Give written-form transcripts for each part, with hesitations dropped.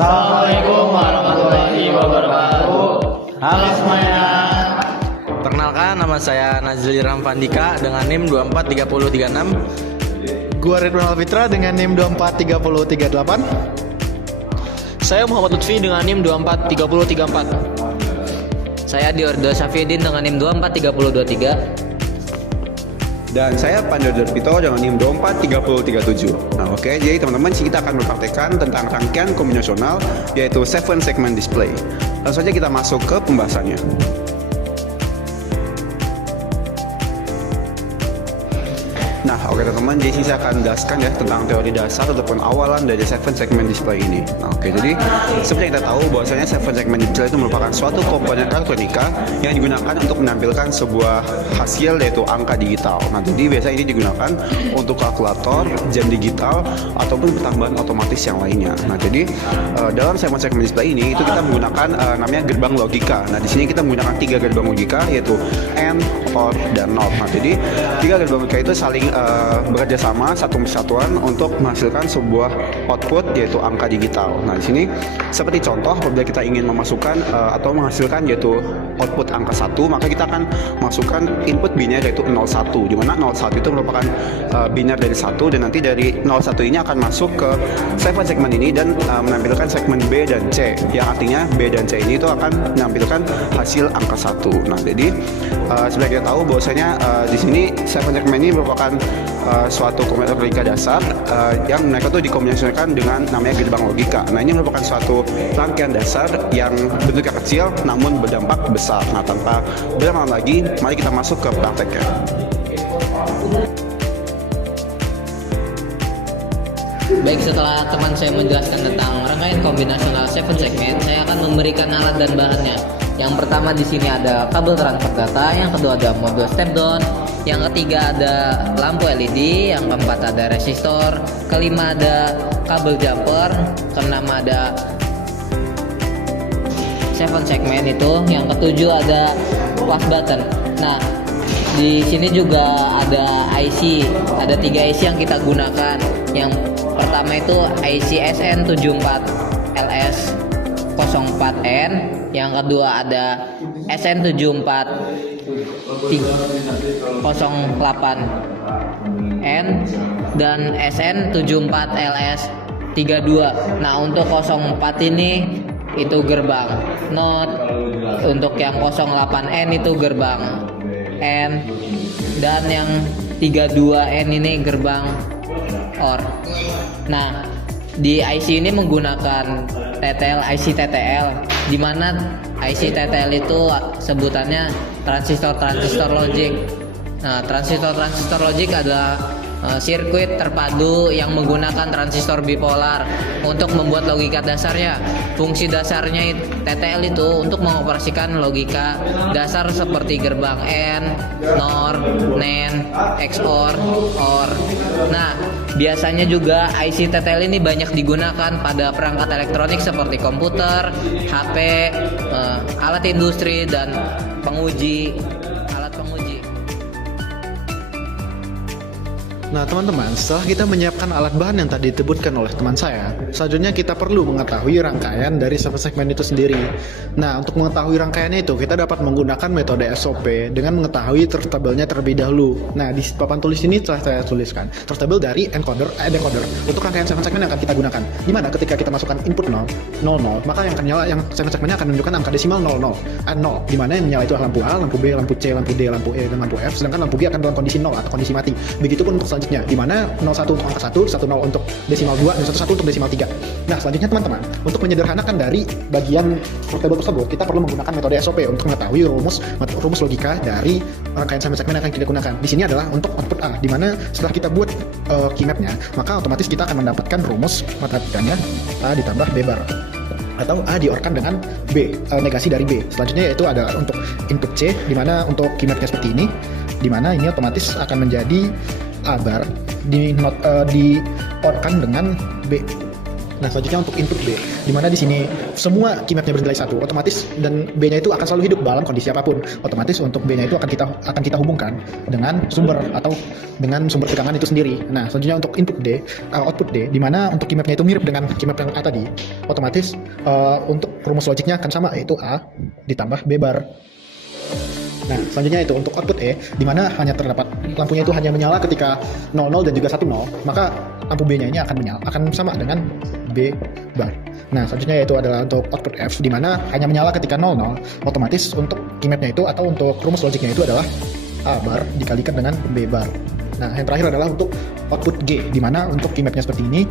Assalamualaikum warahmatullahi wabarakatuh. Halo semuanya. Perkenalkan, nama saya Nazli Ramfandika dengan NIM 243036. Gua Ridwan Alfitra dengan NIM 243038. Saya Muhammad Lutfi dengan NIM 243034. Saya Diordo Safidin dengan NIM 243023. Dan saya Pandor Pito dengan NIM 243037. Nah oke, jadi teman-teman kita akan mempraktekkan tentang rangkaian kombinasional yaitu 7 segment display. Langsung saja kita masuk ke pembahasannya. Nah oke teman-teman, jadi saya akan jelaskan ya tentang teori dasar ataupun awalan dari 7 segment display ini. Nah, oke, jadi seperti yang kita tahu bahwasanya 7 segment display itu merupakan suatu komponen elektronika yang digunakan untuk menampilkan sebuah hasil yaitu angka digital. Nah jadi biasanya ini digunakan untuk kalkulator, jam digital ataupun pertambahan otomatis yang lainnya. Nah jadi dalam 7 segment display ini itu kita menggunakan namanya gerbang logika. Nah di sini kita menggunakan 3 gerbang logika yaitu AND, OR, dan NOT. Nah jadi 3 gerbang logika itu saling bekerja sama satu kesatuan untuk menghasilkan sebuah output yaitu angka digital. Nah di sini seperti contoh apabila kita ingin memasukkan atau menghasilkan yaitu output angka 1, maka kita akan masukkan input biner yaitu 01, di mana 01 itu merupakan biner dari 1 dan nanti dari 01 ini akan masuk ke 7 segmen ini dan menampilkan segmen B dan C, yang artinya B dan C ini itu akan menampilkan hasil angka 1. Nah jadi seperti kita tahu bahwasanya di sini 7 segmen ini merupakan suatu komponen logika dasar yang mereka tuh dikombinasikan dengan namanya gerbang logika. Nah ini merupakan suatu rangkaian dasar yang bentuknya kecil namun berdampak besar. Nah tanpa berlama-lama lagi, mari kita masuk ke prakteknya. Baik, setelah teman saya menjelaskan tentang rangkaian kombinasional 7 segment, saya akan memberikan alat dan bahannya. Yang pertama di sini ada kabel transfer data, yang kedua ada modul step down, yang ketiga ada lampu LED, yang keempat ada resistor, kelima ada kabel jumper, keenam ada 7 segment itu, yang ketujuh ada flash button. Nah, di sini juga ada IC, ada 3 IC yang kita gunakan. Yang pertama itu IC SN74LS04N, yang kedua ada SN7408N dan SN74LS32. Nah, untuk 04 ini itu gerbang NOT, untuk yang 08N itu gerbang N, dan yang 32N ini gerbang OR. Nah, di IC ini menggunakan TTL, IC TTL, di mana IC TTL itu sebutannya transistor logic. Nah, transistor logic adalah sirkuit terpadu yang menggunakan transistor bipolar untuk membuat logika dasarnya. Fungsi dasarnya TTL itu untuk mengoperasikan logika dasar seperti gerbang AND, NOR, NAND, XOR, OR. Nah, biasanya juga IC TTL ini banyak digunakan pada perangkat elektronik seperti komputer, HP, alat industri, dan alat penguji. Nah teman-teman, setelah kita menyiapkan alat bahan yang tadi disebutkan oleh teman saya, selanjutnya kita perlu mengetahui rangkaian dari 7 segmen itu sendiri. Nah, untuk mengetahui rangkaiannya itu, kita dapat menggunakan metode SOP dengan mengetahui source tabelnya terlebih dahulu. Nah, di papan tulis ini telah saya tuliskan source tabel dari encoder untuk rangkaian 7 segmen yang akan kita gunakan. Dimana ketika kita masukkan input 0, maka yang akan nyala, yang 7 segmennya akan menunjukkan angka desimal 0, dimana yang menyala itu lampu A, lampu B, lampu C, lampu D, lampu E, dan lampu F, sedangkan lampu G akan dalam kondisi 0 atau kondisi mati. Begitupun untuk selanjutnya, di mana 01 untuk angka 1, 10 untuk desimal 2, dan 11 untuk desimal 3. Nah, selanjutnya teman-teman, untuk menyederhanakan dari bagian table tersebut, kita perlu menggunakan metode SOP untuk mengetahui rumus logika dari rangkaian 7 segmen yang akan kita gunakan. Di sini adalah untuk output A, di mana setelah kita buat keymapnya, maka otomatis kita akan mendapatkan rumus matematikanya A ditambah B bar, atau A diorkan dengan B, negasi dari B. Selanjutnya yaitu ada untuk input C, di mana untuk keymapnya seperti ini, di mana ini otomatis akan menjadi A bar diorkan dengan B. Nah, selanjutnya untuk input B, dimana di sini semua key mapnya bernilai 1 otomatis, dan B-nya itu akan selalu hidup dalam kondisi apapun. Otomatis untuk B-nya itu akan kita hubungkan dengan sumber atau dengan sumber tegangan itu sendiri. Nah, selanjutnya untuk output D, dimana untuk key mapnya itu mirip dengan key map yang A tadi, otomatis untuk rumus logiknya akan sama, yaitu A ditambah B bar. Nah, selanjutnya itu untuk output E, di mana hanya terdapat lampunya itu hanya menyala ketika 00 dan juga 10, maka lampu B-nya ini akan sama dengan B bar. Nah, selanjutnya itu adalah untuk output F, di mana hanya menyala ketika 00, otomatis untuk key map-nya itu atau untuk rumus logiknya itu adalah A bar dikalikan dengan B bar. Nah, yang terakhir adalah untuk output G, di mana untuk key map-nya seperti ini,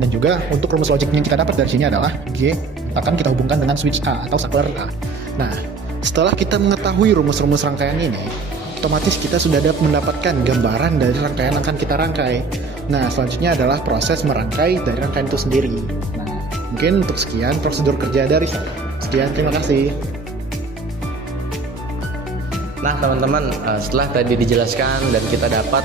dan juga untuk rumus logiknya yang kita dapat dari sini adalah G akan kita hubungkan dengan switch A atau saklar A. Nah, setelah kita mengetahui rumus-rumus rangkaian ini, otomatis kita sudah dapat mendapatkan gambaran dari rangkaian yang akan kita rangkai. Nah, selanjutnya adalah proses merangkai dari rangkaian itu sendiri. Nah, mungkin untuk sekian prosedur kerja dari saya. Sekian, terima kasih. Nah teman-teman, setelah tadi dijelaskan dan kita dapat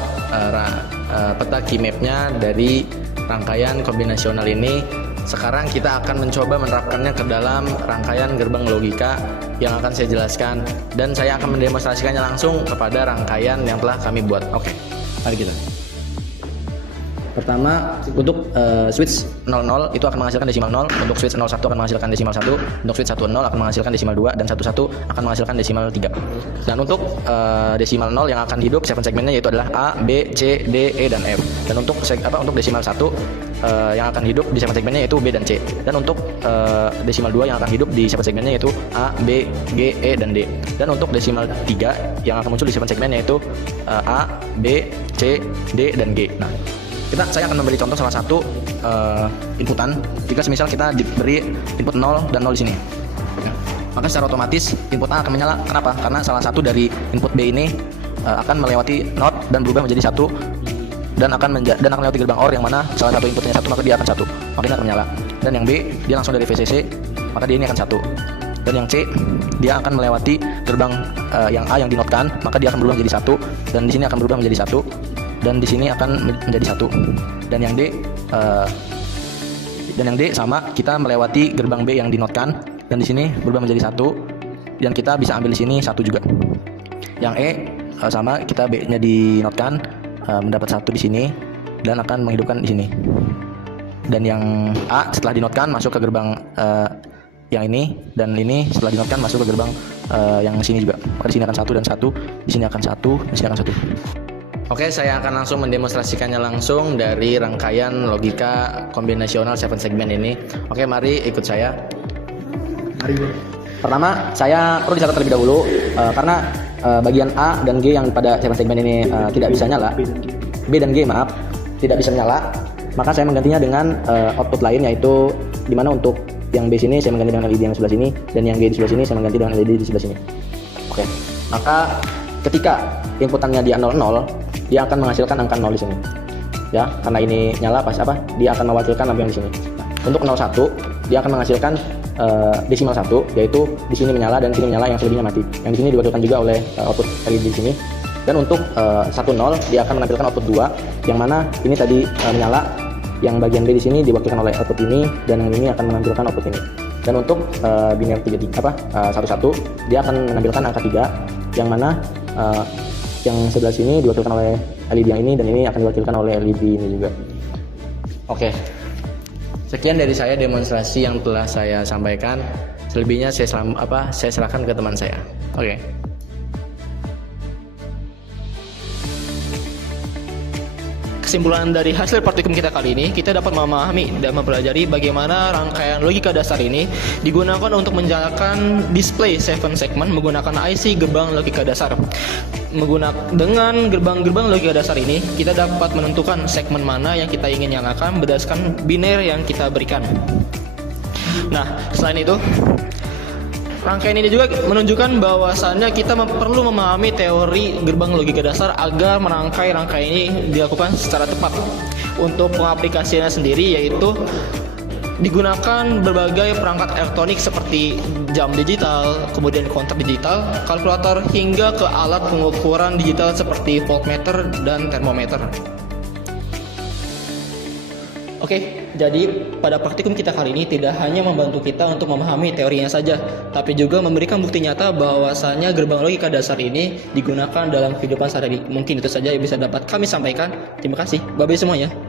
peta key map-nya dari rangkaian kombinasional ini, sekarang kita akan mencoba menerapkannya ke dalam rangkaian gerbang logika yang akan saya jelaskan, dan saya akan mendemonstrasikannya langsung kepada rangkaian yang telah kami buat. Oke, mari kita. Pertama, untuk switch 00 itu akan menghasilkan desimal 0, untuk switch 01 akan menghasilkan desimal 1, untuk switch 10 akan menghasilkan desimal 2, dan 11 akan menghasilkan desimal 3. Dan untuk desimal 0 yang akan hidup 7 segmennya yaitu adalah A, B, C, D, E, dan F. Dan untuk desimal 1 yang akan hidup di 7 segmennya yaitu B dan C. Dan untuk desimal 2 yang akan hidup di 7 segmennya yaitu A, B, G, E, dan D. Dan untuk desimal 3 yang akan muncul di 7 segmennya yaitu A, B, C, D, dan G. Nah, saya akan memberi contoh salah satu inputan. Jika semisal kita diberi input 0 dan 0 di sini, maka secara otomatis input A akan menyala. Kenapa? Karena salah satu dari input B ini akan melewati not dan berubah menjadi 1, dan akan melewati gerbang OR yang mana salah satu inputnya 1, maka dia akan 1, maka dia akan menyala. Dan yang B, dia langsung dari VCC, maka dia ini akan 1. Dan yang C, dia akan melewati gerbang yang A yang dinotkan, maka dia akan berubah menjadi 1, dan di sini akan berubah menjadi 1, dan di sini akan menjadi 1. Dan yang D sama, kita melewati gerbang B yang dinotkan, dan di sini berubah menjadi 1, dan kita bisa ambil di sini 1 juga. Yang E sama, kita B-nya dinotkan, mendapat 1 di sini, dan akan menghidupkan di sini. Dan yang A setelah dinotkan masuk ke gerbang yang ini, dan ini setelah dinotkan masuk ke gerbang yang sini juga. Maka di sini akan 1 dan 1, di sini akan 1, di sini akan 1. Oke, saya akan langsung mendemonstrasikannya langsung dari rangkaian logika kombinasional 7 segmen ini. Oke, mari ikut saya. Mari, Bro. Pertama, saya perlu dicatat terlebih dahulu karena bagian A dan G yang pada 7 segmen ini tidak bisa nyala. B dan G, maaf, tidak bisa nyala. Maka saya menggantinya dengan output lain, yaitu dimana untuk yang B sini saya mengganti dengan LED yang sebelah sini, dan yang G di sebelah sini saya mengganti dengan LED di sebelah sini. Oke, maka ketika inputannya dia 00, dia akan menghasilkan angka 0 di sini. Ya, karena ini nyala dia akan mewakilkan lampu yang di sini. Nah, untuk 01, dia akan menghasilkan desimal 1, yaitu di sini menyala dan di sini menyala, yang selebihnya mati. Yang di sini diwakilkan juga oleh output LED di sini. Dan untuk 10, dia akan menampilkan output 2, yang mana ini tadi menyala, yang bagian B di sini diwakilkan oleh output ini, dan yang ini akan menampilkan output ini. Dan untuk biner 11, dia akan menampilkan angka 3, yang mana yang sebelah sini diwakilkan oleh LED yang ini, dan ini akan diwakilkan oleh LED ini juga. Oke, sekian dari saya demonstrasi yang telah saya sampaikan. Selebihnya saya serahkan ke teman saya. Oke. Kesimpulan dari hasil praktikum kita kali ini, kita dapat memahami dan mempelajari bagaimana rangkaian logika dasar ini digunakan untuk menjalankan display 7 segmen menggunakan IC gerbang logika dasar. Dengan gerbang-gerbang logika dasar ini, kita dapat menentukan segmen mana yang kita ingin nyalakan berdasarkan biner yang kita berikan. Nah, selain itu, rangkaian ini juga menunjukkan bahwasannya kita perlu memahami teori gerbang logika dasar agar merangkai rangkaian ini dilakukan secara tepat. Untuk pengaplikasiannya sendiri, yaitu digunakan berbagai perangkat elektronik seperti jam digital, kemudian kontak digital, kalkulator, hingga ke alat pengukuran digital seperti voltmeter dan termometer. Oke. Jadi pada praktikum kita kali ini tidak hanya membantu kita untuk memahami teorinya saja, tapi juga memberikan bukti nyata bahwasanya gerbang logika dasar ini digunakan dalam kehidupan sehari-hari. Mungkin itu saja yang bisa dapat kami sampaikan. Terima kasih. Bye-bye semuanya.